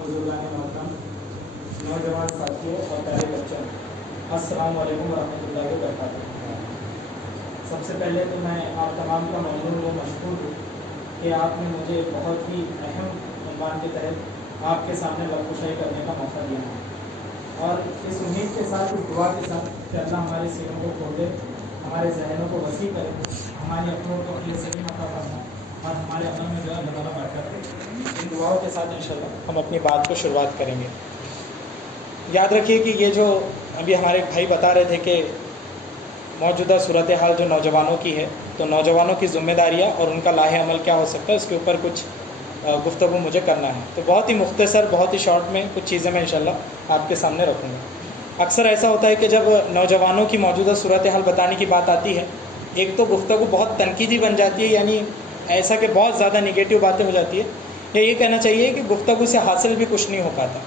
बुजुर्गान मोहतरम, नौजवान साथियों और प्यारे बच्चों, अस्सलाम वालेकुम वरहमतुल्लाहि वबरकातुहू। सबसे पहले तो मैं आप तमाम का ममनून व मशकूर हूँ कि आपने मुझे बहुत ही अहम उन्वान के तहत आपके सामने लबकुशाई करने का मौका दिया है और इस उम्मीद के साथ, इस दुआ के साथ कि अल्लाह हमारे सीनों को खोले, हमारे जहनों को वसी करे, हमारे अपनों को अपने सही मता करना और हमारे अमल में जो है अल्लाह ताला बरकत दे। इन दुआओं के साथ इंशाल्लाह हम अपनी बात को शुरुआत करेंगे। याद रखिए कि ये जो अभी हमारे भाई बता रहे थे कि मौजूदा सूरत हाल जो नौजवानों की है, तो नौजवानों की ज़िम्मेदारियाँ और उनका लाहे अमल क्या हो सकता है, उसके ऊपर कुछ गुफ्तगू मुझे करना है। तो बहुत ही मुख्तसर, बहुत ही शॉर्ट में कुछ चीज़ें मैं इंशाल्लाह आपके सामने रखूँगा। अक्सर ऐसा होता है कि जब नौजवानों की मौजूदा सूरत हाल बताने की बात आती है, एक तो गुफ्तगू बहुत तनकीदी बन जाती है, यानी ऐसा कि बहुत ज़्यादा निगेटिव बातें हो जाती है, या ये कहना चाहिए कि गुफ्तगू से हासिल भी कुछ नहीं हो पाता।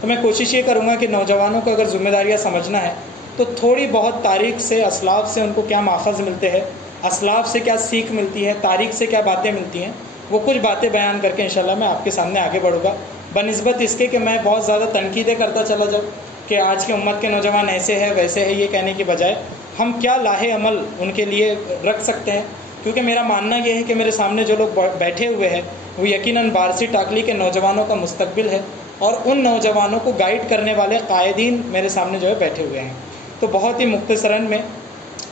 तो मैं कोशिश ये करूँगा कि नौजवानों को अगर ज़िम्मेदारियाँ समझना है तो थोड़ी बहुत तारीख़ से, असलाफ से उनको क्या माखज़ मिलते हैं, असलाफ से क्या सीख मिलती है, तारीख़ से क्या बातें मिलती हैं, वो कुछ बातें बयान करके इंशाल्लाह मैं आपके सामने आगे बढ़ूँगा। बनिस्बत इसके कि मैं बहुत ज़्यादा तनकीदें करता चला जाऊँ कि आज की उम्मत के नौजवान ऐसे है वैसे है, ये कहने की बजाय हम क्या लाहे अमल उनके लिए रख सकते हैं। क्योंकि मेरा मानना ये है कि मेरे सामने जो लोग बैठे हुए हैं वो यकीनन बारसी टाकली के नौजवानों का मुस्तकबिल है और उन नौजवानों को गाइड करने वाले कायदीन मेरे सामने जो है बैठे हुए हैं। तो बहुत ही मुख्तसरन में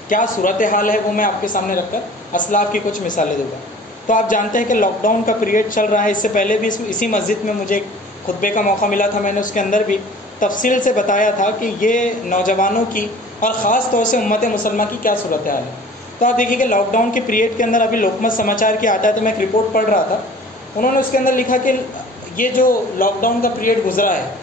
क्या सूरत हाल है वो मैं आपके सामने रखकर असलाफ की कुछ मिसालें दूँगा। तो आप जानते हैं कि लॉकडाउन का पीरियड चल रहा है। इससे पहले भी इसी मस्जिद में मुझे खुतबे का मौका मिला था, मैंने उसके अंदर भी तफसील से बताया था कि ये नौजवानों की और ख़ास तौर से उम्मत मुसलमान की क्या सूरत हाल है। तो आप देखिए कि लॉकडाउन के पीरियड के अंदर अभी लोकमत समाचार की आता है, तो मैं एक रिपोर्ट पढ़ रहा था, उन्होंने उसके अंदर लिखा कि ये जो लॉकडाउन का पीरियड गुजरा है,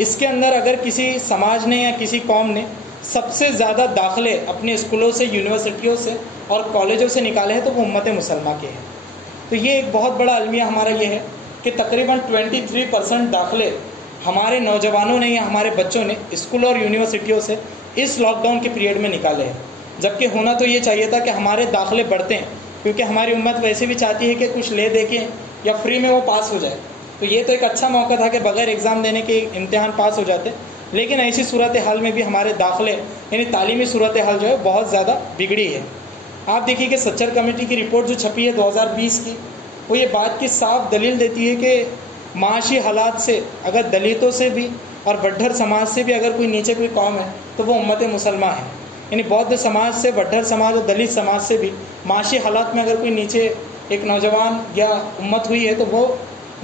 इसके अंदर अगर किसी समाज ने या किसी कौम ने सबसे ज़्यादा दाखिले अपने स्कूलों से, यूनिवर्सिटियों से और कॉलेजों से निकाले हैं तो वो उम्मत मुसलमान के हैं। तो ये एक बहुत बड़ा अलमिया हमारा ये है कि तकरीबन 23% दाखिले हमारे नौजवानों ने या हमारे बच्चों ने स्कूल और यूनिवर्सिटियों से इस लॉकडाउन के पीरियड में निकाले हैं। जबकि होना तो ये चाहिए था कि हमारे दाखिले बढ़ते हैं, क्योंकि हमारी उम्मत वैसे भी चाहती है कि कुछ ले दे के या फ्री में वो पास हो जाए। तो ये तो एक अच्छा मौका था कि बगैर एग्ज़ाम देने के इम्तिहान पास हो जाते। लेकिन ऐसी सूरत हाल में भी हमारे दाखिले यानी तालीमी सूरत हाल जो है बहुत ज़्यादा बिगड़ी है। आप देखिए कि सच्चर कमेटी की रिपोर्ट जो छपी है 2020 की, वो ये बात की साफ दलील देती है कि माशी हालात से अगर दलितों से भी और वड्ढर समाज से भी अगर कोई नीचे कोई कौम है तो वो उम्मत मुसलमान है। यानी बौद्ध समाज से, वड्ढर समाज और दलित समाज से भी माशी हालात में अगर कोई नीचे एक नौजवान या उम्मत हुई है तो वो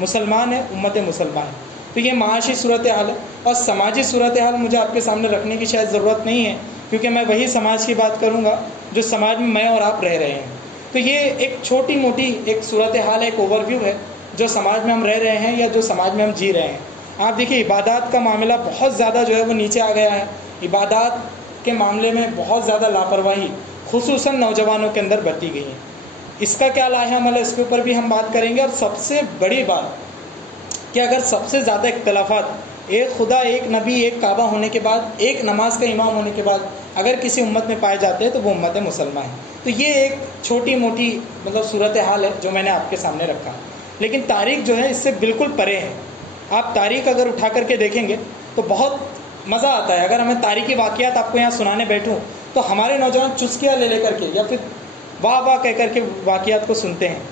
मुसलमान है, उम्मत मुसलमान है। तो ये माशी सूरत हाल है। और समाजी सूरत हाल मुझे आपके सामने रखने की शायद ज़रूरत नहीं है, क्योंकि मैं वही समाज की बात करूँगा जो समाज में मैं और आप रह रहे हैं। तो ये एक छोटी मोटी एक सूरत हाल है, एक ओवरव्यू है जो समाज में हम रह रहे हैं या जो समाज में हम जी रहे हैं। आप देखिए इबादत का मामला बहुत ज़्यादा जो है वो नीचे आ गया है। इबादत के मामले में बहुत ज़्यादा लापरवाही खुसूसन नौजवानों के अंदर बरती गई है। इसका क्या लाहे अमल है, इसके ऊपर भी हम बात करेंगे। और सबसे बड़ी बात कि अगर सबसे ज़्यादा इख्तलाफात एक खुदा, एक नबी, एक काबा होने के बाद, एक नमाज का इमाम होने के बाद अगर किसी उम्मत में पाए जाते हैं तो वो उम्मत मुसलमान है। तो ये एक छोटी मोटी मतलब सूरत हाल है जो मैंने आपके सामने रखा। लेकिन तारीख़ जो है इससे बिल्कुल परे है। आप तारीख़ अगर उठा करके देखेंगे तो बहुत मज़ा आता है। अगर हमें तारीख़ी वाक़यात आपको यहाँ सुनाने बैठूँ तो हमारे नौजवान चुस्कियाँ ले लेकर के या फिर वाह वाह कह करके वाक़यात को सुनते हैं।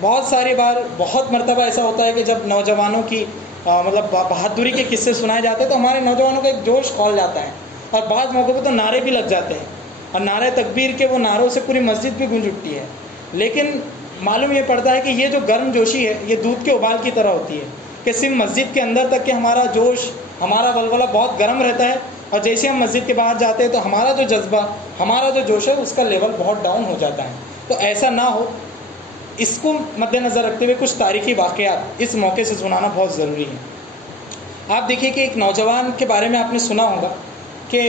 बहुत सारी बार, बहुत मरतबा ऐसा होता है कि जब नौजवानों की मतलब बहादुरी के किस्से सुनाए जाते हैं तो हमारे नौजवानों का एक जोश खौल जाता है और बाद मौक़ों पर तो नारे भी लग जाते हैं और नारे तकबीर के वो नारों से पूरी मस्जिद भी गूंज उठती है। लेकिन मालूम ये पड़ता है कि ये जो गर्म जोशी है ये दूध के उबाल की तरह होती है कि सिर्फ मस्जिद के अंदर तक कि हमारा जोश, हमारा वलवला बहुत गर्म रहता है और जैसे हम मस्जिद के बाहर जाते हैं तो हमारा जो जज्बा, हमारा जो जोश है उसका लेवल बहुत डाउन हो जाता है। तो ऐसा ना हो, इसको मद्देनज़र रखते हुए कुछ तारीख़ी वाक़यात इस मौके से सुनाना बहुत ज़रूरी है। आप देखिए कि एक नौजवान के बारे में आपने सुना होगा कि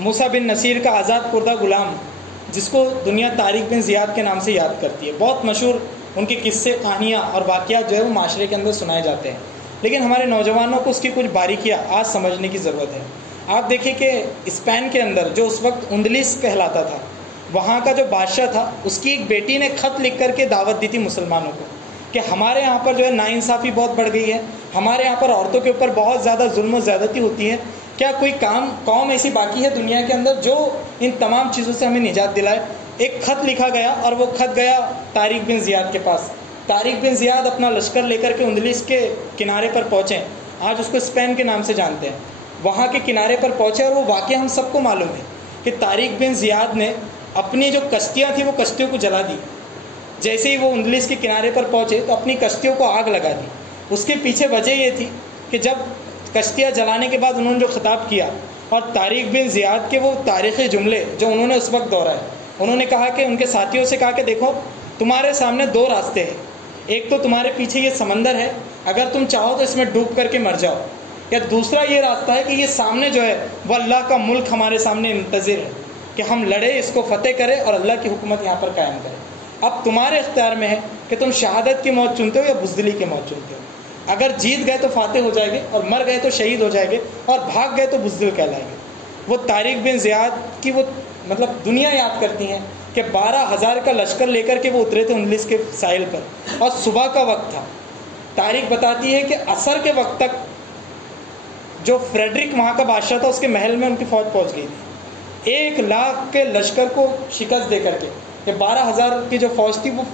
मूसा बिन नसीर का आज़ाद कुर्दा ग़ुलाम, जिसको दुनिया तारिक बिन ज़ियाद के नाम से याद करती है। बहुत मशहूर उनके किस्से, कहानियाँ और वाक़यात जो है वो माशरे के अंदर सुनाए जाते हैं। लेकिन हमारे नौजवानों को उसकी कुछ बारीकियाँ आज समझने की ज़रूरत है। आप देखिए कि स्पेन के अंदर जो उस वक्त उंदलिस कहलाता था, वहाँ का जो बादशाह था उसकी एक बेटी ने ख़त लिख करके दावत दी थी मुसलमानों को कि हमारे यहाँ पर जो है नाइंसाफ़ी बहुत बढ़ गई है, हमारे यहाँ पर औरतों के ऊपर बहुत ज़्यादा जुल्म और ज़्यादती होती है। क्या कोई कौम ऐसी बाकी है दुनिया के अंदर जो इन तमाम चीज़ों से हमें निजात दिलाए? एक ख़त लिखा गया और वो ख़त गया तारिक बिन ज़ियाद के पास। तारिक बिन ज़ियाद अपना लश्कर लेकर के उंदलिस के किनारे पर पहुँचे, आज उसको स्पेन के नाम से जानते हैं। वहाँ के किनारे पर पहुँचे और वो वाक़या हम सबको मालूम है कि तारिक बिन ज़ियाद ने अपनी जो कश्तियाँ थी वो कश्तियों को जला दी। जैसे ही वो उंदलिस के किनारे पर पहुँचे तो अपनी कश्तियों को आग लगा दी। उसके पीछे वजह ये थी कि जब कश्तियाँ जलाने के बाद उन्होंने जो खिताब किया और तारिक बिन ज़ियाद के वो तारीख़ी जुमले जो उन्होंने उस वक्त दोहराए, उन्होंने कहा कि उनके साथियों से कहा कि देखो तुम्हारे सामने दो रास्ते हैं, एक तो तुम्हारे पीछे ये समंदर है, अगर तुम चाहो तो इसमें डूब करके मर जाओ, या दूसरा ये रास्ता है कि ये सामने जो है वह अल्लाह का मुल्क हमारे सामने मुंतज़िर है कि हम लड़े, इसको फतेह करें और अल्लाह की हुकूमत यहाँ पर कायम करें। अब तुम्हारे इख्तियार में है कि तुम शहादत की मौत चुनते हो या बुज़दिली की मौत चुनते हो। अगर जीत गए तो फातेह हो जाएंगे और मर गए तो शहीद हो जाएंगे और भाग गए तो बुज़दिल कहलाएंगे। वो तारिक बिन ज़ियाद की वो मतलब दुनिया याद करती हैं कि 12,000 का लश्कर लेकर के वो उतरे थे उंदलिस के साहिल पर और सुबह का वक्त था। तारीख बताती है कि असर के वक्त तक जो फ्रेडरिक वहाँ का बादशाह था उसके महल में उनकी फ़ौज पहुँच गई थी। 1 लाख के लश्कर को शिकस्त दे करके ये 12,000 की जो फ़ौज थी वो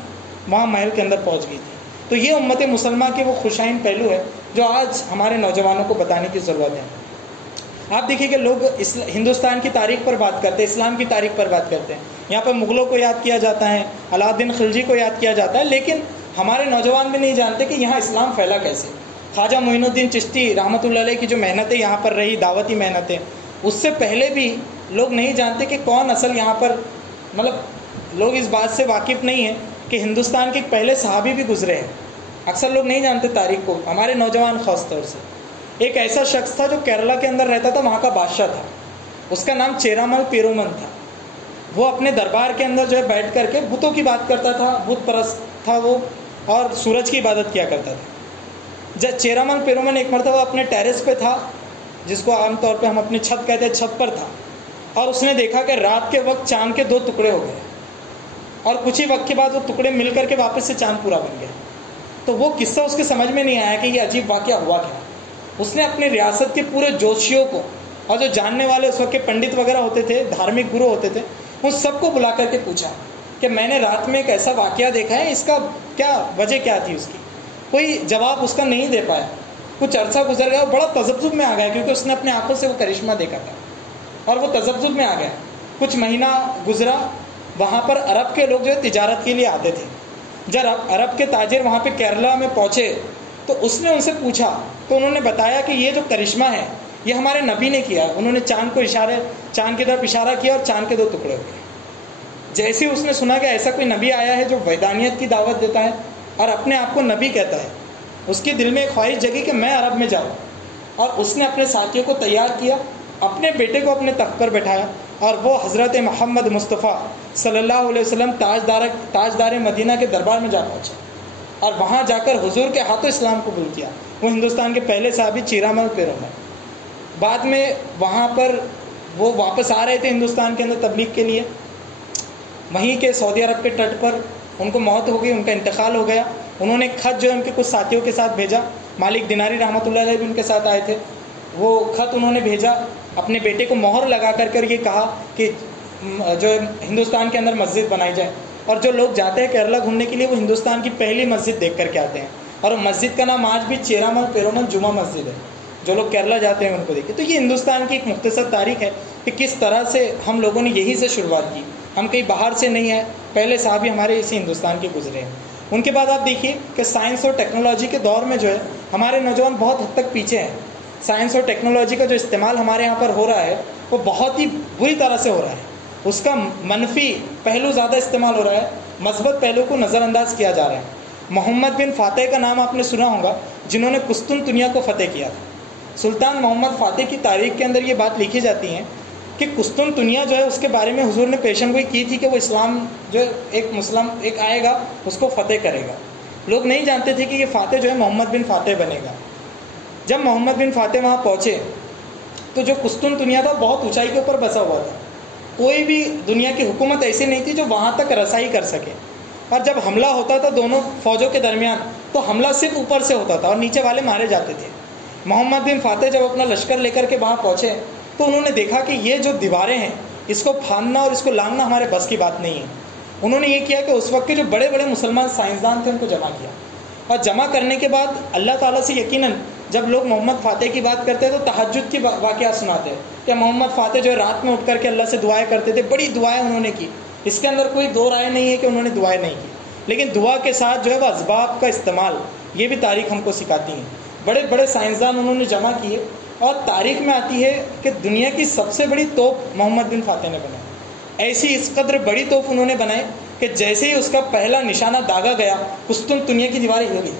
वहाँ महल के अंदर पहुँच गई थी। तो ये उम्मत मुसलमा के वो खुशाइन पहलू है जो आज हमारे नौजवानों को बताने की ज़रूरत है। आप देखिए कि लोग हिंदुस्तान की तारीख पर बात करते हैं, इस्लाम की तारीख पर बात करते हैं, यहाँ पर मुग़लों को याद किया जाता है, अलाउद्दीन खिलजी को याद किया जाता है, लेकिन हमारे नौजवान भी नहीं जानते कि यहाँ इस्लाम फैला कैसे। ख्वाजा मोइनुद्दीन चिश्ती रहमतुल्लाह अलैह की जो मेहनतें यहाँ पर रही, दावती मेहनतें, उससे पहले भी लोग नहीं जानते कि कौन असल यहाँ पर मतलब लोग इस बात से वाकिफ़ नहीं हैं कि हिंदुस्तान के पहले सहाबी भी गुजरे हैं। अक्सर लोग नहीं जानते तारीख को, हमारे नौजवान ख़ास तौर से। एक ऐसा शख्स था जो केरला के अंदर रहता था, वहाँ का बादशाह था, उसका नाम चेरामल पेरुमल था। वो अपने दरबार के अंदर जो है बैठ करके बुतों की बात करता था, बुत परस्त था वो, और सूरज की इबादत किया करता था। जब चेरामल पेरुमल एक मरतबा अपने टेरेस पे था, जिसको आमतौर पे हम अपनी छत कहते हैं, छत पर था, और उसने देखा कि रात के वक्त चाँद के 2 टुकड़े हो गए और कुछ ही वक्त के बाद वो टुकड़े मिल करके वापस से चाँद पूरा बन गया। तो वो किस्सा उसके समझ में नहीं आया कि ये अजीब वाक़या हुआ क्या। उसने अपने रियासत के पूरे जोशियों को और जो जानने वाले उस वक्त के पंडित वगैरह होते थे, धार्मिक गुरु होते थे, उन सबको बुला करके पूछा कि मैंने रात में एक ऐसा वाक़या देखा है, इसका क्या वजह क्या थी उसकी। कोई जवाब उसका नहीं दे पाया। कुछ अरसा गुजर गया, वो बड़ा तजब्जुब में आ गया क्योंकि उसने अपने आंखों से वो करिश्मा देखा था और वो तजब्जुब में आ गया। कुछ महीना गुजरा, वहाँ पर अरब के लोग जो है तिजारत के लिए आते थे। जब अरब के ताजिर वहाँ पे केरला में पहुँचे तो उसने उनसे पूछा, तो उन्होंने बताया कि ये जो करिश्मा है ये हमारे नबी ने किया। उन्होंने चाँद की तरफ इशारा किया और चाँद के 2 टुकड़े हो गए। जैसे ही उसने सुना कि ऐसा कोई नबी आया है जो वैदानियत की दावत देता है और अपने आप को नबी कहता है, उसके दिल में एक ख्वाहिश जगी कि मैं अरब में जाऊँ। और उसने अपने साथियों को तैयार किया, अपने बेटे को अपने तख्त पर बैठाया और वो हज़रत मोहम्मद मुस्तफ़ा सल्लल्लाहु अलैहि वसल्लम ताजदार मदीना के दरबार में जा पहुँचा और वहाँ जाकर हुजूर के हाथों इस्लाम कबूल किया। वो हिंदुस्तान के पहले साहबी चेरामल पेरुमल। बाद में वहाँ पर वो वापस आ रहे थे हिंदुस्तान के अंदर तबलीग के लिए। वहीं के सऊदी अरब के तट पर उनको मौत हो गई, उनका इंतकाल हो गया। उन्होंने खत जो है उनके कुछ साथियों के साथ भेजा, मालिक दिनारी रहमतुल्लाह अलैह भी उनके साथ आए थे। वो खत उन्होंने भेजा, अपने बेटे को मोहर लगा कर ये कहा कि जो हिंदुस्तान के अंदर मस्जिद बनाई जाए, और जो लोग जाते हैं केरला घूमने के लिए वो हिंदुस्तान की पहली मस्जिद देख करके आते हैं, और मस्जिद का नाम आज भी चेरामल पेरुमल जुमा मस्जिद है। जो लोग केरला जाते हैं उनको देखिए। तो ये हिंदुस्तान की एक मुख्तसर तारीख है कि किस तरह से हम लोगों ने यहीं से शुरुआत की। हम कहीं बाहर से नहीं है, पहले साहब ही हमारे इसी हिंदुस्तान के गुजरे हैं। उनके बाद आप देखिए कि साइंस और टेक्नोलॉजी के दौर में जो है हमारे नौजवान बहुत हद तक पीछे हैं। साइंस और टेक्नोलॉजी का जो इस्तेमाल हमारे यहाँ पर हो रहा है वो बहुत ही बुरी तरह से हो रहा है। उसका मनफी पहलू ज़्यादा इस्तेमाल हो रहा है, मस्बत पहलू को नज़रअंदाज किया जा रहा है। मोहम्मद बिन फ़ातेह का नाम आपने सुना होगा, जिन्होंने कुस्तुनतुनिया को फ़तेह किया था। सुल्तान मोहम्मद फ़ातेह की तारीख़ के अंदर ये बात लिखी जाती है कि कुस्तुनतुनिया जो है उसके बारे में हुजूर ने पेशन गोई की थी कि वो इस्लाम जो एक आएगा उसको फ़तेह करेगा। लोग नहीं जानते थे कि ये फ़ातेह जो है मोहम्मद बिन फ़ातेह बनेगा। जब मोहम्मद बिन फ़ातेह वहाँ पहुँचे तो जो कुस्तुनतुनिया था बहुत ऊंचाई के ऊपर बसा हुआ था। कोई भी दुनिया की हुकूमत ऐसी नहीं थी जो वहाँ तक रसाई कर सके। और जब हमला होता था दोनों फौजों के दरमियान, तो हमला सिर्फ ऊपर से होता था और नीचे वाले मारे जाते थे। मोहम्मद बिन फातेह जब अपना लश्कर लेकर के वहाँ पहुँचे तो उन्होंने देखा कि ये जो दीवारें हैं इसको फाड़ना और इसको लांघना हमारे बस की बात नहीं है। उन्होंने ये किया कि उस वक्त के जो बड़े बड़े मुसलमान साइंसदान थे उनको जमा किया, और जमा करने के बाद अल्लाह ताला से यकीनन जब लोग मोहम्मद फातेह की बात करते हैं तो तहज्जुद की वाक़या सुनाते हैं कि मोहम्मद फातेह जो है रात में उठ करके अल्लाह से दुआएं करते थे, बड़ी दुआएं उन्होंने की। इसके अंदर कोई दो राय नहीं है कि उन्होंने दुआएं नहीं की, लेकिन दुआ के साथ जो है वह असबाब का इस्तेमाल, ये भी तारीख़ हमको सिखाती है। बड़े बड़े साइंसदान उन्होंने जमा किए और तारीख़ में आती है कि दुनिया की सबसे बड़ी तोप मोहम्मद बिन फातेह ने बनाई। ऐसी इस कदर बड़ी तोप उन्होंने बनाई कि जैसे ही उसका पहला निशाना दागा गया कुस्तुनतुनिया की दीवारें हिल गई,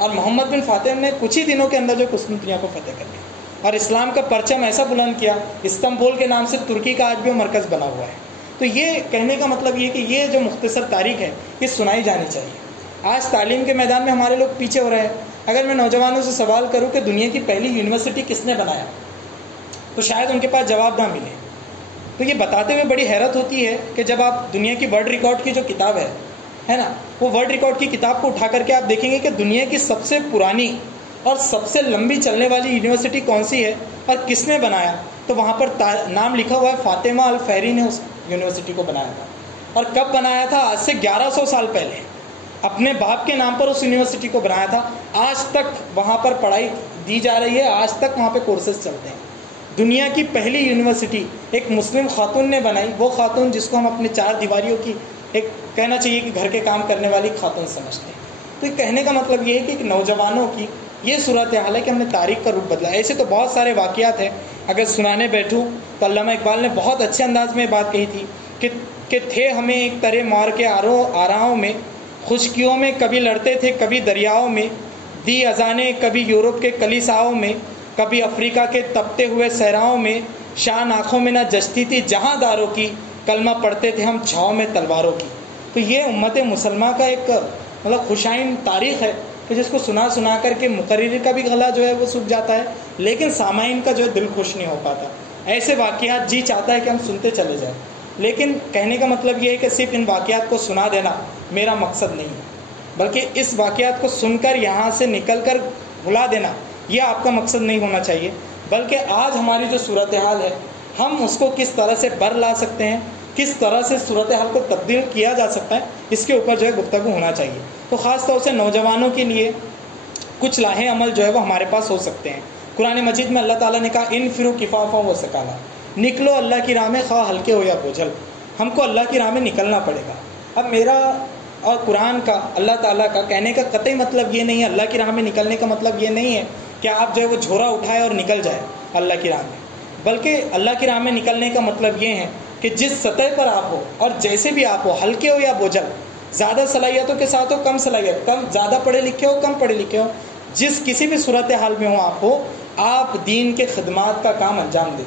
और मोहम्मद बिन फातेह ने कुछ ही दिनों के अंदर जो कुस्तुनतुनिया को फतेह कर लिया और इस्लाम का परचम ऐसा बुलंद किया, इस्तांबुल के नाम से तुर्की का आज भी मरकज़ बना हुआ है। तो ये कहने का मतलब ये कि ये जो मुख्तसर तारीख़ है ये सुनाई जानी चाहिए। आज तालीम के मैदान में हमारे लोग पीछे हो रहे हैं। अगर मैं नौजवानों से सवाल करूँ कि दुनिया की पहली यूनिवर्सिटी किसने बनाया, तो शायद उनके पास जवाब ना मिले। तो ये बताते हुए बड़ी हैरत होती है कि जब आप दुनिया की वर्ल्ड रिकॉर्ड की जो किताब है ना, वो वर्ल्ड रिकॉर्ड की किताब को उठा करके आप देखेंगे कि दुनिया की सबसे पुरानी और सबसे लंबी चलने वाली यूनिवर्सिटी कौन सी है और किसने बनाया, तो वहाँ पर नाम लिखा हुआ है फातिमा अल फहरी ने उस यूनिवर्सिटी को बनाया था। और कब बनाया था? आज से 1100 साल पहले अपने बाप के नाम पर उस यूनिवर्सिटी को बनाया था। आज तक वहाँ पर पढ़ाई दी जा रही है, आज तक वहाँ पे कोर्सेज चलते हैं। दुनिया की पहली यूनिवर्सिटी एक मुस्लिम खातून ने बनाई, वो खातून जिसको हम अपने चार दीवारियों की एक कहना चाहिए कि घर के काम करने वाली खातून समझते हैं। तो ये कहने का मतलब ये है कि नौजवानों की ये सूरत हाल है कि हमने तारीख़ का रूप बदला। ऐसे तो बहुत सारे वाक़यात हैं, अगर सुनाने बैठूँ तो अल्लामा इकबाल ने बहुत अच्छे अंदाज में बात कही थी कि थे हमें एक तरह मार के आराओं में, खुशकियों में कभी लड़ते थे कभी दरियाओं में, दी अजाने कभी यूरोप के कलीसाओं में, कभी अफ्रीका के तपते हुए सहराओं में, शान आँखों में न जचती थी जहाँदारों की, कलमा पढ़ते थे हम छाँव में तलवारों की। तो ये उम्मत मुसलमान का एक मतलब खुशाइन तारीख़ है कि जिसको सुना करके मुकर्रिर का भी गला जो है वो सूख जाता है, लेकिन सामाइन का जो है दिल खुश नहीं हो पाता। ऐसे वाक़यात जी चाहता है कि हम सुनते चले जाएं, लेकिन कहने का मतलब ये है कि सिर्फ इन वाक़यात को सुना देना मेरा मकसद नहीं है, बल्कि इस वाक़यात को सुनकर यहाँ से निकल कर भुला देना ये आपका मकसद नहीं होना चाहिए। बल्कि आज हमारी जो सूरत हाल है हम उसको किस तरह से बर ला सकते हैं, किस तरह से सूरत हाल को तब्दील किया जा सकता है, इसके ऊपर जो है गुफ्तगू होना चाहिए। तो ख़ास तौर से नौजवानों के लिए कुछ लाहे अमल जो है वो हमारे पास हो सकते हैं। कुरान मजीद में अल्लाह ताला ने कहा इन फिरू किफ़ाफ़ा व सकाला, निकलो अल्लाह की राह में, खा हल्के हो या बोझल, हमको अल्लाह की राह में निकलना पड़ेगा। अब मेरा और कुरान का अल्लाह ताला का कहने का कतई मतलब ये नहीं है, अल्लाह की राह में निकलने का मतलब ये नहीं है कि आप जो है वो झोरा उठाए और निकल जाए अल्लाह की राह में, बल्कि अल्लाह की राह में निकलने का मतलब ये है कि जिस सतह पर आप हो और जैसे भी आप हो, हल्के हो या बोझल, ज़्यादा सलाहियतों के साथ हो कम सलाहियत, कम ज़्यादा पढ़े लिखे हो कम पढ़े लिखे हो, जिस किसी भी सूरत हाल में हो आप दीन के खदमात का काम अंजाम दें।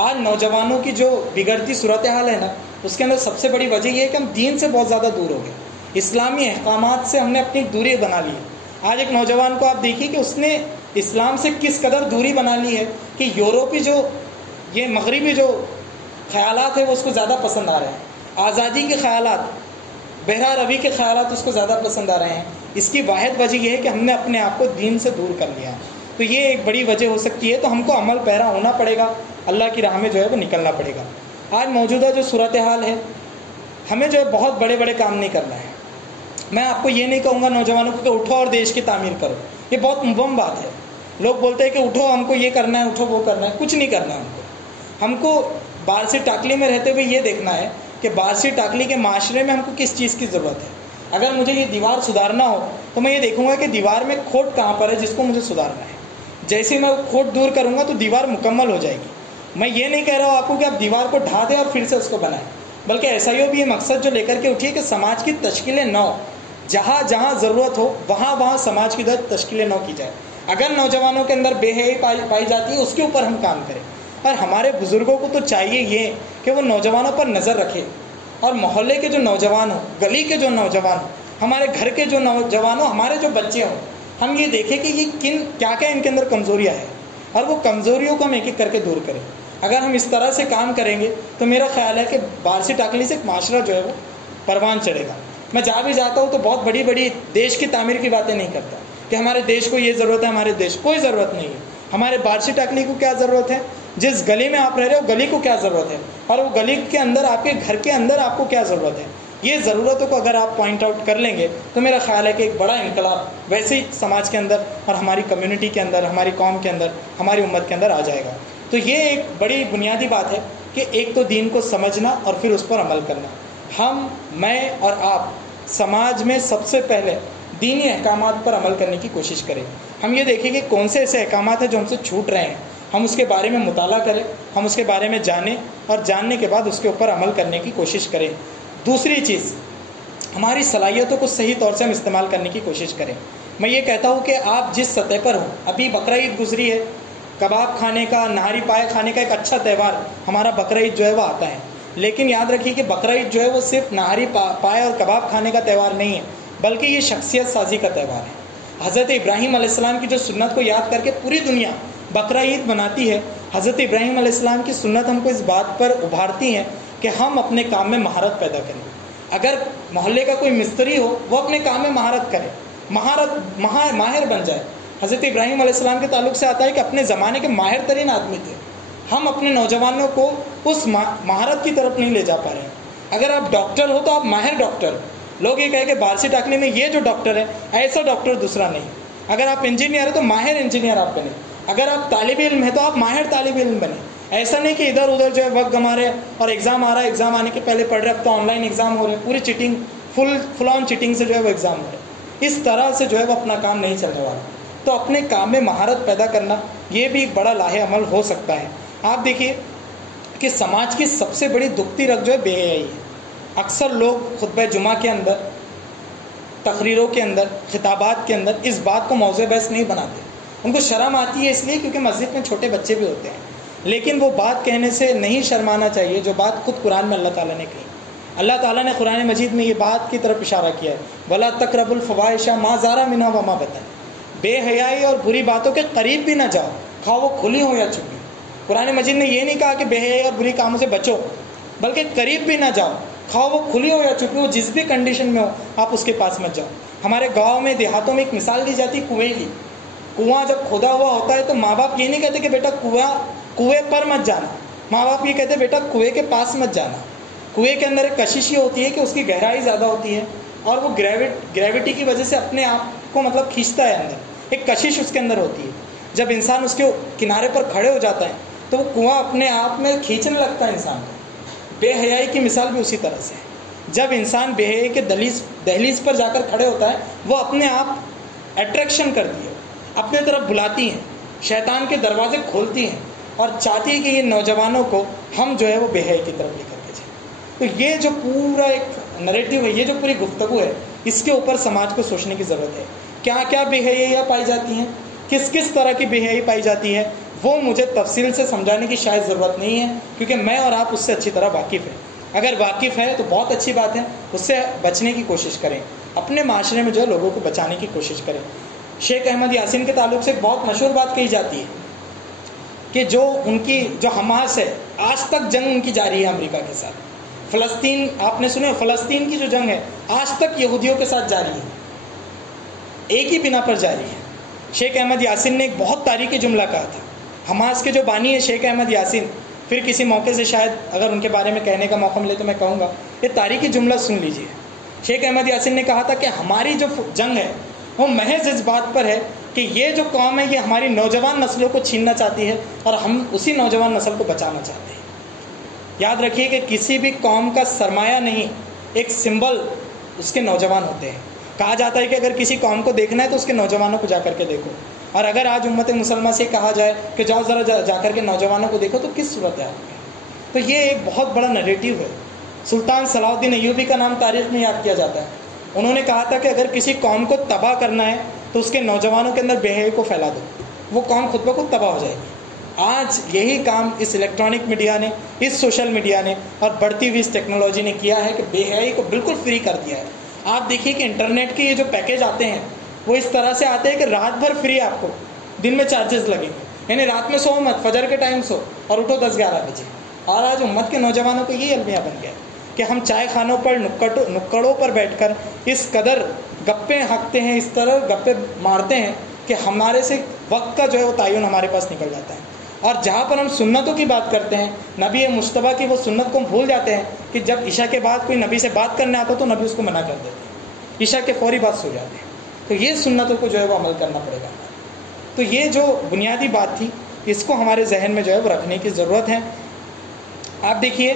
आज नौजवानों की जो बिगड़ती सूरत हाल है ना, उसके अंदर सबसे बड़ी वजह यह है कि हम दीन से बहुत ज़्यादा दूर हो गए, इस्लामी अहकामात से हमने अपनी दूरी बना ली है। आज एक नौजवान को आप देखिए कि उसने इस्लाम से किस कदर दूरी बना ली है कि यूरोपी जो ये मगरबी जो ख़यालात है वो उसको ज़्यादा पसंद आ रहे हैं, आज़ादी के ख़यालात, बहरा रवी के ख़यालात उसको ज़्यादा पसंद आ रहे हैं। इसकी वाहिद वजह यह है कि हमने अपने आप को दीन से दूर कर लिया। तो ये एक बड़ी वजह हो सकती है। तो हमको अमल पैरा होना पड़ेगा, अल्लाह की राह में जो है वो निकलना पड़ेगा। आज मौजूदा जो सूरत हाल है, हमें जो है बहुत बड़े बड़े काम नहीं करना है। मैं आपको ये नहीं कहूँगा नौजवानों को कि उठो और देश की तामीर करो, ये बहुत मुबम बात है। लोग बोलते हैं कि उठो हमको ये करना है, उठो वो करना है, कुछ नहीं करना है हमको बारसी टाकली में रहते हुए ये देखना है कि बारसी टाकली के माशरे में हमको किस चीज़ की ज़रूरत है। अगर मुझे ये दीवार सुधारना हो तो मैं ये देखूंगा कि दीवार में खोट कहाँ पर है जिसको मुझे सुधारना है। जैसे मैं खोट दूर करूँगा तो दीवार मुकम्मल हो जाएगी। मैं ये नहीं कह रहा हूँ आपको कि आप दीवार को ढा दें और फिर से उसको बनाएं, बल्कि ऐसा ही हो भी ये मकसद जो लेकर के उठिए कि समाज की तश्कील नौ, जहाँ जहाँ ज़रूरत हो वहाँ वहाँ समाज की तश्कील नौ की जाए। अगर नौजवानों के अंदर बेहयाई पाई जाती है उसके ऊपर हम काम करें। और हमारे बुज़ुर्गों को तो चाहिए ये कि वो नौजवानों पर नज़र रखें, और मोहल्ले के जो नौजवान हो, गली के जो नौजवान हो, हमारे घर के जो नौजवान हो, हमारे जो बच्चे हों, हम ये देखें कि ये क्या क्या इनके अंदर कमज़ोरियाँ हैं और वो कमज़ोरियों को हम एक एक करके दूर करें। अगर हम इस तरह से काम करेंगे तो मेरा ख्याल है कि बारसी टाकली से एक माशरा जो है वो परवान चढ़ेगा। मैं जहाँ भी जाता हूँ तो बहुत बड़ी बड़ी देश की तामीर की बातें नहीं करता कि हमारे देश को ये ज़रूरत है, हमारे देश कोई ज़रूरत नहीं है। हमारे बार्शी टाकनी को क्या ज़रूरत है, जिस गली में आप रह रहे हो गली को क्या ज़रूरत है, और वो गली के अंदर आपके घर के अंदर आपको क्या ज़रूरत है, ये ज़रूरतों को अगर आप पॉइंट आउट कर लेंगे तो मेरा ख्याल है कि एक बड़ा इनकलाब वैसे ही समाज के अंदर और हमारी कम्युनिटी के अंदर, हमारी कौम के अंदर, हमारी उम्मत के अंदर आ जाएगा। तो ये एक बड़ी बुनियादी बात है कि एक तो दीन को समझना और फिर उस पर अमल करना। हम, मैं और आप समाज में सबसे पहले दीनी अहकामात पर अमल करने की कोशिश करें। हम ये देखें कि कौन से ऐसे अहकामात हैं जो हमसे छूट रहे हैं, हम उसके बारे में मुताला करें, हम उसके बारे में जानें और जानने के बाद उसके ऊपर अमल करने की कोशिश करें। दूसरी चीज़, हमारी सलाहियतों को सही तौर से हम इस्तेमाल करने की कोशिश करें। मैं ये कहता हूँ कि आप जिस सतह पर हो, अभी बकरा ईद गुजरी है, कबाब खाने का, नाहरी पाए खाने का एक अच्छा त्यौहार हमारा बकरा ईद जो है वो आता है। लेकिन याद रखिए कि बकरा ईद जो है वो सिर्फ नाहरी पाए और कबाब खाने का त्यौहार नहीं है, बल्कि ये शख्सियत साजी का त्यौहार है। हज़रत इब्राहीम अलैहिस्सलाम की जो सुन्नत को याद करके पूरी दुनिया बकरा ईद मनाती है। हज़रत इब्राहीम अलैहिस्सलाम की सुन्नत हमको इस बात पर उभारती हैं कि हम अपने काम में महारत पैदा करें। अगर मोहल्ले का कोई मिस्त्री हो, वो अपने काम में महारत करे, माहिर बन जाए। हज़रत इब्राहीम अलैहिस्सलाम के ताल्लुक से आता है कि अपने ज़माने के माहिर तरीन आदमी थे। हम अपने नौजवानों को उस महारत की तरफ नहीं ले जा पा रहे हैं। अगर आप डॉक्टर हो तो आप माहिर डॉक्टर, लोग ये कहे कि बार्शी टाकनी में ये जो डॉक्टर है ऐसा डॉक्टर दूसरा नहीं। अगर आप इंजीनियर हो तो माहिर इंजीनियर आप बने। अगर आप तालिब इल्म है तो आप माहिर तालिब इल्म बने। ऐसा नहीं कि इधर उधर जो है वक्त गंवा रहे और एग्ज़ाम आ रहा है, एग्ज़ाम आने के पहले पढ़ रहे, अब तो ऑनलाइन एग्ज़ाम हो रहे हैं, पूरी चीटिंग, फुल ऑन चीटिंग से जो है वो एग्ज़ाम हो रहे हैं। इस तरह से जो है वो अपना काम नहीं चलने वाला। तो अपने काम में महारत पैदा करना ये भी एक बड़ा लाहे अमल हो सकता है। आप देखिए कि समाज की सबसे बड़ी दुखती रग जो है बेहयाई है। अक्सर लोग खुतबा जुमा के अंदर, तकरीरों के अंदर, खिताबात के अंदर इस बात को मौज़े बहस नहीं बनाते। उनको शर्म आती है इसलिए क्योंकि मस्जिद में छोटे बच्चे भी होते हैं। लेकिन वो बात कहने से नहीं शर्माना चाहिए जो बात खुद कुरान में अल्लाह ताला ने कही। अल्लाह ताला ने कुरान मजीद में ये बात की तरफ इशारा किया है, वला तक़रबुल फ़वाहिशा मा ज़ारा मिन्हा व मा बतन। बेहयाई और बुरी बातों के करीब भी ना जाओ, खा वो खुली हो या छुपी। कुरान मजीद ने ये नहीं कहा कि बेहयाई और बुरी कामों से बचो, बल्कि करीब भी ना जाओ, खाओ वो खुली हो या छुपी हो, जिस भी कंडीशन में हो आप उसके पास मत जाओ। हमारे गाँव में, देहातों में एक मिसाल दी जाती है कुएँ की। कुआँ जब खोदा हुआ होता है तो माँ बाप ये नहीं कहते कि बेटा कुएँ पर मत जाना, माँ बाप ये कहते बेटा कुएँ के पास मत जाना। कुएँ के अंदर एक कशिश ये होती है कि उसकी गहराई ज़्यादा होती है और वो ग्रेविटी की वजह से अपने आप को मतलब खींचता है अंदर, एक कशिश उसके अंदर होती है। जब इंसान उसके किनारे पर खड़े हो जाता है तो वो कुआँ अपने आप में खींचने लगता है इंसान को। बेहयाई की मिसाल भी उसी तरह से है। जब इंसान बेहयाई के दहलीज पर जाकर खड़े होता है, वो अपने आप अट्रैक्शन करती है, अपने तरफ बुलाती हैं, शैतान के दरवाजे खोलती हैं और चाहती है कि ये नौजवानों को हम जो है वो बेहयाई की तरफ लेकर के जाए। तो ये जो पूरा एक नैरेटिव है, ये जो पूरी गुफ्तगू है, इसके ऊपर समाज को सोचने की ज़रूरत है। क्या क्या बेहयाइयाँ पाई जाती हैं, किस किस तरह की बेहयाई पाई जाती है, वो मुझे तफसील से समझाने की शायद ज़रूरत नहीं है, क्योंकि मैं और आप उससे अच्छी तरह वाकिफ़ हैं। अगर वाकिफ़ है तो बहुत अच्छी बात है, उससे बचने की कोशिश करें, अपने माशरे में जो है लोगों को बचाने की कोशिश करें। शेख अहमद यासीन के ताल्लुक से एक बहुत मशहूर बात कही जाती है कि जो हमास है, आज तक जंग उनकी जारी है अमेरिका के साथ। फ़लस्तीन, आपने सुने, फ़लस्तीन की जो जंग है आज तक यहूदियों के साथ जारी है, एक ही बिना पर जारी है। शेख अहमद यासीन ने एक बहुत तारीखी जुमला कहा था। हमास के जो बानी है शेख अहमद यासीन, फिर किसी मौके से शायद अगर उनके बारे में कहने का मौका मिले तो मैं कहूँगा, ये तारीखी जुमला सुन लीजिए। शेख अहमद यासीन ने कहा था कि हमारी जो जंग है वो महज इस बात पर है कि ये जो कौम है ये हमारी नौजवान नस्लों को छीनना चाहती है और हम उसी नौजवान नस्ल को बचाना चाहते हैं। याद रखिए कि किसी भी कौम का सरमाया नहीं, एक सिंबल उसके नौजवान होते हैं। कहा जाता है कि अगर किसी कौम को देखना है तो उसके नौजवानों को जा करके देखो। और अगर आज उम्मत मुसलमान से कहा जाए कि जाओ ज़रा जा कर के नौजवानों को देखो, तो किस सूरत है आपकी। तो ये एक बहुत बड़ा नैरेटिव है। सुल्तान सलाहुद्दीन अय्यूबी का नाम तारीख़ में याद किया जाता है। उन्होंने कहा था कि अगर किसी कौम को तबाह करना है तो उसके नौजवानों के अंदर बेहयाई को फैला दो, वो कौम खुद ब खुद तबाह हो जाएगी। आज यही काम इस इलेक्ट्रॉनिक मीडिया ने, इस सोशल मीडिया ने और बढ़ती हुई इस टेक्नोलॉजी ने किया है कि बेहयाई को बिल्कुल फ्री कर दिया है। आप देखिए कि इंटरनेट के ये जो पैकेज आते हैं वो इस तरह से आते हैं कि रात भर फ्री, आपको दिन में चार्जेस लगेंगे, यानी रात में सो मत, फजर के टाइम सो और उठो 10-11 बजे। और आज उम्मत के नौजवानों को ये अलमिया बन गया कि हम चाय खानों पर नुक्कड़ों पर बैठकर इस कदर गप्पे हाँकते हैं, इस तरह गप्पे मारते हैं कि हमारे से वक्त का जो है वो तयन हमारे पास निकल जाता है। और जहाँ पर हम सुन्नतों की बात करते हैं, नबी मुश्तबा की वो सुन्नत को हम भूल जाते हैं कि जब ईशा के बाद कोई नबी से बात करने आता तो नबी उसको मना कर देते हैं, ईशा के फौरी बाद सो जाते हैं। तो ये सुन्नतों को जो है वो अमल करना पड़ेगा। तो ये जो बुनियादी बात थी, इसको हमारे जहन में जो है वो रखने की ज़रूरत है। आप देखिए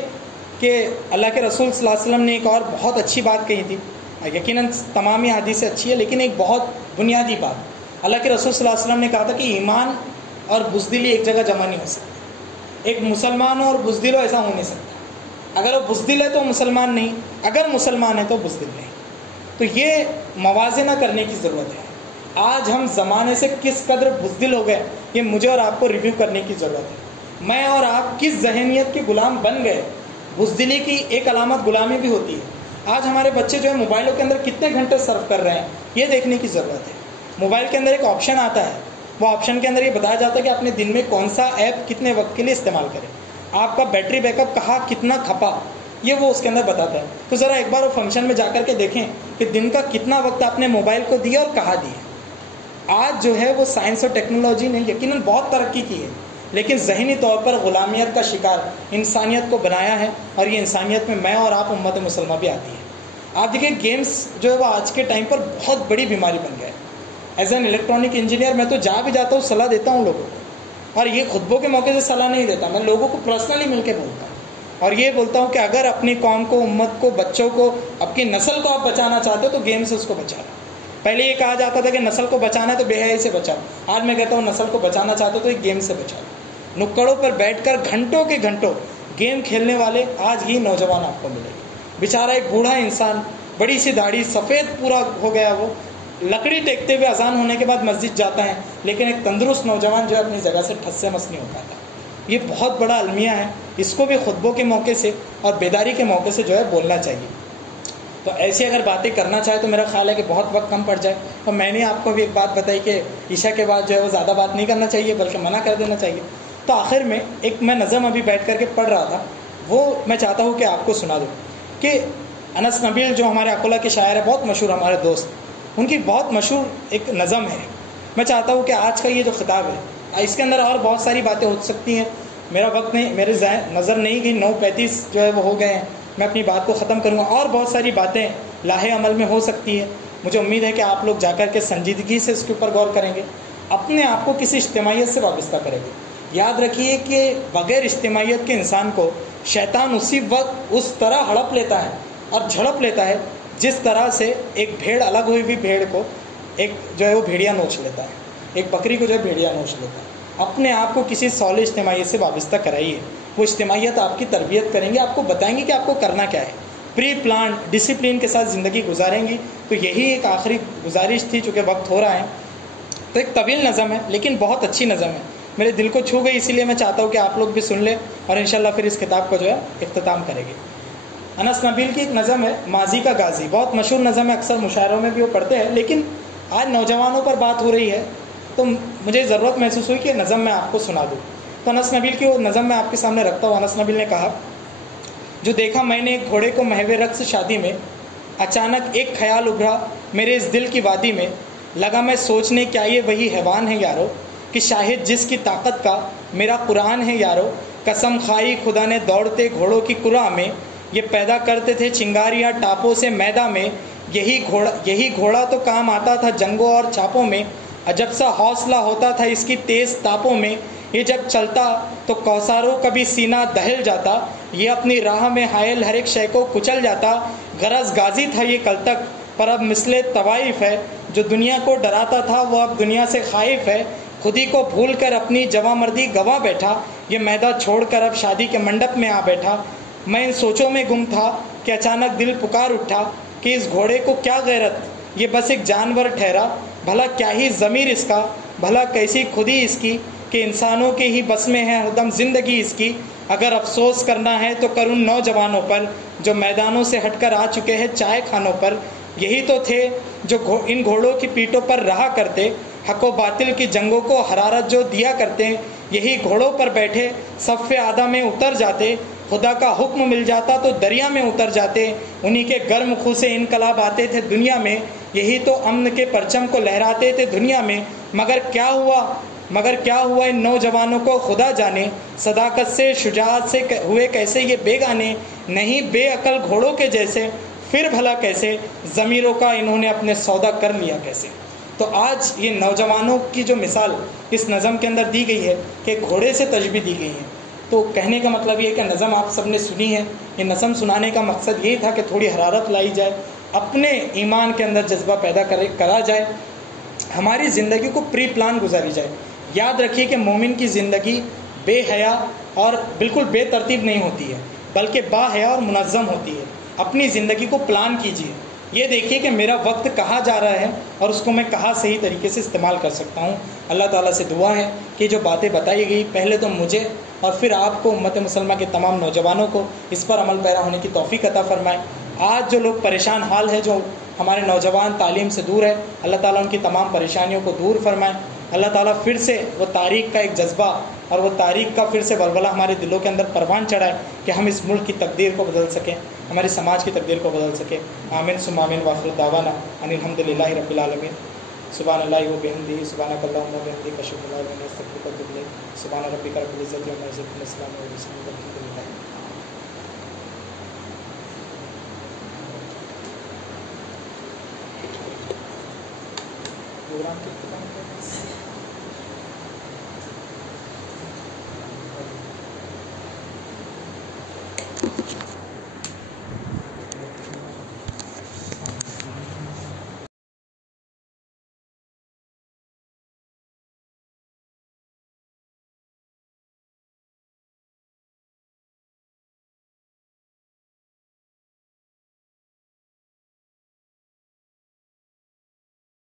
कि अल्लाह के रसूल सल्लल्लाहु अलैहि वसल्लम ने एक और बहुत अच्छी बात कही थी, यकीनन तमाम हदीसें अच्छी है, लेकिन एक बहुत बुनियादी बात अल्लाह के रसूल सल्लल्लाहु अलैहि वसल्लम ने कहा था कि ईमान और बुज़दिली एक जगह जमा नहीं हो सकती। एक मुसलमान और बुज़दिल ऐसा हो नहीं सकता। अगर वो बुज़दिल है तो मुसलमान नहीं, अगर मुसलमान है तो बुज़दिल नहीं। तो ये मवाज़ना करने की ज़रूरत है। आज हम ज़माने से किस कदर बुज़दिल हो गए, ये मुझे और आपको रिव्यू करने की ज़रूरत है। मैं और आप किस जहनीत के ग़ुलाम बन गए। बुज़दिली की एक अलामत ग़ुलामी भी होती है। आज हमारे बच्चे जो है मोबाइलों के अंदर कितने घंटे सर्व कर रहे हैं, ये देखने की ज़रूरत है। मोबाइल के अंदर एक ऑप्शन आता है, वो ऑप्शन के अंदर ये बताया जाता है कि आपने दिन में कौन सा ऐप कितने वक्त के लिए इस्तेमाल करें, आपका बैटरी बैकअप कहाँ कितना खपा, ये वो उसके अंदर बताता है। तो ज़रा एक बार वो फंक्शन में जाकर के देखें कि दिन का कितना वक्त आपने मोबाइल को दिया और कहाँ दिया। आज जो है वो साइंस और टेक्नोलॉजी ने यकीनन बहुत तरक्की की है, लेकिन ज़हनी तौर पर ग़ुलामियत का शिकार इंसानियत को बनाया है, और ये इंसानियत में मैं और आप उम्मत मुसलमान भी आती है। आप देखिए गेम्स जो है वो आज के टाइम पर बहुत बड़ी बीमारी बन गया है। एज एन इलेक्ट्रॉनिक इंजीनियर मैं तो जहाँ भी जाता हूँ सलाह देता हूँ लोगों को, और ये खुतबों के मौके से सलाह नहीं देता, मैं लोगों को पर्सनली मिल के बोलता हूँ और ये बोलता हूँ कि अगर अपनी कौम को, उम्मत को, बच्चों को, अपनी नस्ल को आप बचाना चाहते हो तो गेम से उसको बचा लो। पहले ये कहा जाता था कि नस्ल को बचाना है तो बेहयाई से बचाओ। आज मैं कहता हूँ नस्ल को बचाना चाहते हो तो एक गेम से बचाओ। नुक्कड़ों पर बैठकर घंटों के घंटों गेम खेलने वाले आज ही नौजवान आपको मिलेंगे। बेचारा एक बूढ़ा इंसान, बड़ी सी दाढ़ी, सफ़ेद पूरा हो गया, वो लकड़ी टेकते हुए अजान होने के बाद मस्जिद जाता है, लेकिन एक तंदुरुस्त नौजवान जो है अपनी जगह से ठस से मस नहीं हो पाता। ये बहुत बड़ा अलमिया है, इसको भी खुतबों के मौके से और बेदारी के मौके से जो है बोलना चाहिए। तो ऐसी अगर बातें करना चाहे तो मेरा ख्याल है कि बहुत वक्त कम पड़ जाए। और मैंने आपको भी एक बात बताई कि ईशा के बाद जो है वो ज़्यादा बात नहीं करना चाहिए, बल्कि मना कर देना चाहिए। तो आखिर में एक मैं नज़म अभी बैठ करके पढ़ रहा था, वो मैं चाहता हूँ कि आपको सुना दूँ कि अनस नबील जो हमारे अकोला के शायर है, बहुत मशहूर हमारे दोस्त, उनकी बहुत मशहूर एक नज़म है। मैं चाहता हूँ कि आज का ये जो ख़िताब है, इसके अंदर और बहुत सारी बातें हो सकती हैं, मेरा वक्त नहीं, मेरे नज़र नहीं गई, 9:35 जो है वो हो गए हैं, मैं अपनी बात को ख़त्म करूँगा। और बहुत सारी बातें लाहे अमल में हो सकती है। मुझे उम्मीद है कि आप लोग जाकर के संजीदगी से इसके ऊपर गौर करेंगे, अपने आप को किसी इज्तिमाइयत से वाबस्ता करेंगे। याद रखिए कि बग़ैर इज्तिमाइयत के इंसान को शैतान उसी वक्त उस तरह हड़प लेता है और झड़प लेता है जिस तरह से एक भेड़, अलग हुई हुई भेड़ को एक जो है वो भेड़िया नोच लेता है, एक बकरी को जो है भेड़िया नोच लेता है। अपने आप को किसी सौले इज्तिमाइयत से वाबस्ता कराइए, वो इज्तिमाइयत आपकी तरबियत करेंगे, आपको बताएंगे कि आपको करना क्या है। प्री प्लान डिसिप्लिन के साथ ज़िंदगी गुजारेंगी। तो यही एक आखिरी गुजारिश थी, चूँकि वक्त हो रहा है। तो एक तवील नज़म है लेकिन बहुत अच्छी नज़म है, मेरे दिल को छू गई, इसीलिए मैं चाहता हूँ कि आप लोग भी सुन लें और इंशाल्लाह फिर इस किताब को जो है इख्तिताम करेंगे। अनस नबील की एक नज़म है, माजी का गाजी, बहुत मशहूर नज़म है, अक्सर मुशायरों में भी वो पढ़ते हैं। लेकिन आज नौजवानों पर बात हो रही है तो मुझे ज़रूरत महसूस हुई कि नज़म मैं आपको सुना दूँ। तो अनस नबील की वो नज़म मैं आपके सामने रखता हूँ। अनस नबील ने कहा, जो देखा मैंने एक घोड़े को महवे रक्स शादी में, अचानक एक ख्याल उभरा मेरे इस दिल की वादी में, लगा मैं सोचने क्या ये वही हैवान है यारो, कि शाहिद जिसकी ताकत का मेरा कुरान है यारो। कसम खाई खुदा ने दौड़ते घोड़ों की कुरा में, ये पैदा करते थे चिंगारियाँ टापों से मैदा में। यही घोड़ा तो काम आता था जंगों और छापों में, अजब सा हौसला होता था इसकी तेज़ तापों में। ये जब चलता तो कौसारों का भी सीना दहल जाता, ये अपनी राह में हायल हर एक शय को कुचल जाता। गरज गाजी था ये कल तक पर अब मिसले तवाइफ है, जो दुनिया को डराता था वो अब दुनिया से खाइफ है। खुदी को भूल कर अपनी जवामर्दी गवा बैठा, ये मैदा छोड़कर अब शादी के मंडप में आ बैठा। मैं इन सोचों में गुम था कि अचानक दिल पुकार उठा, कि इस घोड़े को क्या गैरत, ये बस एक जानवर ठहरा। भला क्या ही ज़मीर इसका, भला कैसी खुदी इसकी, कि इंसानों के ही बस में है हरदम ज़िंदगी इसकी। अगर अफसोस करना है तो करूँ नौजवानों पर, जो मैदानों से हटकर आ चुके हैं चाय खानों पर। यही तो थे जो इन घोड़ों की पीठों पर रहा करते, हक व बातिल की जंगों को हरारत जो दिया करते। यही घोड़ों पर बैठे सफ़े आदा में उतर जाते, खुदा का हुक्म मिल जाता तो दरिया में उतर जाते, उन्हीं के गर्म खून से इनकलाब आते थे दुनिया में, यही तो अमन के परचम को लहराते थे दुनिया में। मगर क्या हुआ इन नौजवानों को खुदा जाने, सदाकत से शुजाअत से हुए कैसे ये बेगाने, नहीं बेअकल घोड़ों के जैसे, फिर भला कैसे ज़मीरों का इन्होंने अपने सौदा कर लिया कैसे। तो आज ये नौजवानों की जो मिसाल इस नज़म के अंदर दी गई है कि घोड़े से तशबीह दी गई है। तो कहने का मतलब ये है कि नज़म आप सब ने सुनी है, ये नज़म सुनाने का मकसद यही था कि थोड़ी हरारत लाई जाए, अपने ईमान के अंदर जज्बा पैदा करा जाए, हमारी ज़िंदगी को प्री प्लान गुजारी जाए। याद रखिए कि मोमिन की ज़िंदगी बेहया और बिल्कुल बेतरतीब नहीं होती है, बल्कि बाहया और मुनज़्ज़म होती है। अपनी ज़िंदगी को प्लान कीजिए, ये देखिए कि मेरा वक्त कहाँ जा रहा है और उसको मैं कहाँ सही तरीके से इस्तेमाल कर सकता हूँ। अल्लाह ताला से दुआ है कि जो बातें बताई गई पहले तो मुझे और फिर आपको उम्मत मुसलमा के तमाम नौजवानों को इस पर अमल पैरा होने की तौफीक अता फरमाए। आज जो लोग परेशान हाल है, जो हमारे नौजवान तालीम से दूर है, अल्लाह ताला उनकी तमाम परेशानियों को दूर फरमाए। अल्लाह ताला फिर से वो तारीख़ का एक जज्बा और वो तारीख़ का फिर से वलवला हमारे दिलों के अंदर परवान चढ़ाए कि हम इस मुल्क की तकदीर को बदल सकें, हमारे समाज की तकदीर को बदल सकें। आमीन सुम्मा आमीन वाखिर दावाना अनिल हम्दुलिल्लाहि रब्बिल आलमीन। सुब्हानल्लाहि व बिहम्दिही सुब्हानकल्लाहुम्मा व बिहम्दिका अशहदु अल्ला इलाहा इल्ला अंता अस्तगफिरुका व अतूबु इलैक। सुब्हान रब्बिका रब्बिल इज़्ज़ति अम्मा यसिफून व सलामुन अलल मुरसलीन वल्हम्दुलिल्लाहि। प्रोग्राम के